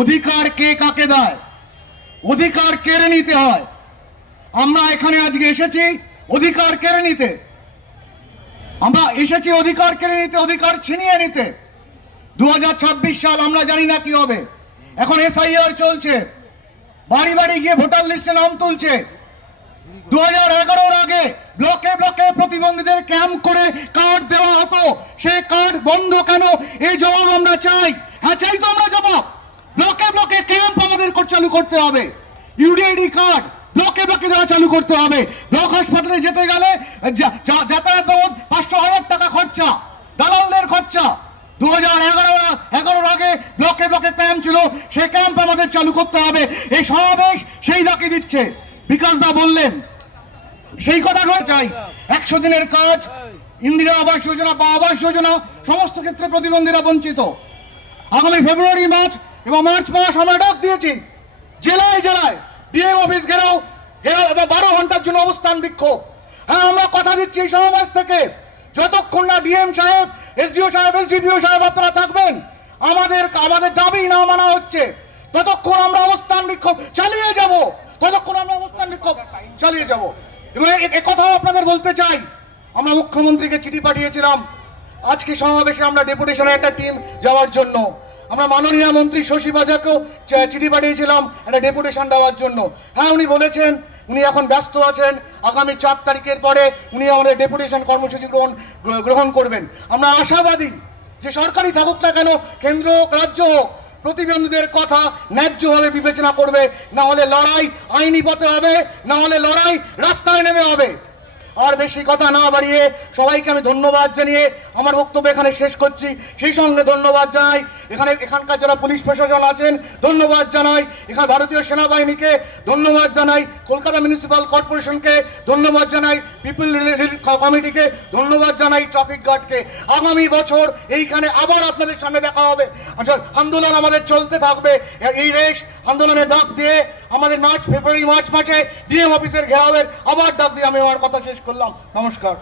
অধিকার কে কাকে দেয়, অধিকার কেড়ে নিতে হয়। আমরা এখানে আজকে এসেছি অধিকার কেড়ে নিতে, আমরা এসেছি অধিকার কেড়ে নিতে, অধিকার ছিনিয়ে নিতে। 2026 সাল আমরা জানি না কি হবে। এখন এসআইআর চলছে, বাড়ি বাড়ি গিয়ে ভোটার লিস্টে নাম তুলছে। 2011-র আগে ব্লকে ব্লকে প্রতিবন্ধীদের ক্যাম্প করে কার্ড দেওয়া হতো, সেই কার্ড বন্ধ কেন? এই জবাব আমরা চাই। হ্যাঁ চাই তো আমরা জবাব। ব্লকে ব্লকে ক্যাম্প আমাদের চালু করতে হবে। ইউডিআইডি কার্ড ব্লকে ব্লকে দেওয়া চালু করতে হবে। ব্লক হাসপাতালে যেতে গেলে যাতায়াত বাবদ 500,000 টাকা খরচা, দালালদের খরচা। 2011-র আগে ব্লকে ব্লকে ক্যাম্প ছিল, সেই ক্যাম্প আমাদের চালু করতে হবে। এই সমাবেশ সেই ডাকি দিচ্ছে। বিকাশ দা বললেন সেই কথা নয়, চাই 100 দিনের কাজ, ইন্দিরা আবাস যোজনা বা আবাস যোজনা, সমস্ত ক্ষেত্রে প্রতিবন্ধীরা বঞ্চিত। আগামী ফেব্রুয়ারি, মার্চ এবং মার্চ মাস আমরা ডাক দিয়েছি জেলায় জেলায় ডিএম অফিস ঘেরাও 12 ঘন্টার জন্য অবস্থান বিক্ষোভ। হ্যাঁ আমরা কথা দিচ্ছি এই সমাবেশ থেকে, যতক্ষণ না ডিএম সাহেব, এসডিও সাহেব, এসডিপিও সাহেব আপনারা থাকবেন, আমাদের দাবি না মানা হচ্ছে, ততক্ষণ আমরা অবস্থান বিক্ষোভ চালিয়ে যাব, ততক্ষণ আমরা অবস্থান বিক্ষোভ চালিয়ে যাব। এবং একথাও আপনাদের বলতে চাই, আমরা মুখ্যমন্ত্রীকে চিঠি পাঠিয়েছিলাম আজকে সমাবেশে আমরা ডেপুটেশনে একটা টিম যাওয়ার জন্য। আমরা মাননীয় মন্ত্রী শশী বাজাকেও চিঠি পাঠিয়েছিলাম একটা ডেপুটেশন দেওয়ার জন্য। হ্যাঁ উনি বলেছেন উনি এখন ব্যস্ত আছেন, আগামী 4 তারিখের পরে উনি আমাদের ডেপুটেশন কর্মসূচি গ্রহণ করবেন। আমরা আশাবাদী যে সরকারই থাকুক না কেন, কেন্দ্র রাজ্য হোক, প্রতিবন্ধীদের কথা ন্যায্যভাবে বিবেচনা করবে। না হলে লড়াই আইনি পথে হবে, না হলে লড়াই রাস্তায় নেমে হবে। আর বেশি কথা না বাড়িয়ে সবাইকে আমি ধন্যবাদ জানিয়ে আমার বক্তব্য এখানে শেষ করছি। সেই সঙ্গে ধন্যবাদ জানাই এখানকার যারা পুলিশ প্রশাসন আছেন, ধন্যবাদ জানাই এখানে ভারতীয় সেনাবাহিনীকে, ধন্যবাদ জানাই কলকাতা মিউনিসিপ্যাল কর্পোরেশনকে, ধন্যবাদ জানাই পিপল কমিটিকে, ধন্যবাদ জানাই ট্রাফিক গার্ডকে। আগামী বছর এইখানে আবার আপনাদের সামনে দেখা হবে। আচ্ছা, আন্দোলন আমাদের চলতে থাকবে। এই রেস আন্দোলনের ডাক দিয়ে আমাদের ফেব্রুয়ারি মার্চ মাসে ডিএম অফিসের ঘেরাওয়ের আবার ডাক দিয়ে আমি আমার কথা শেষ করলাম। নমস্কার।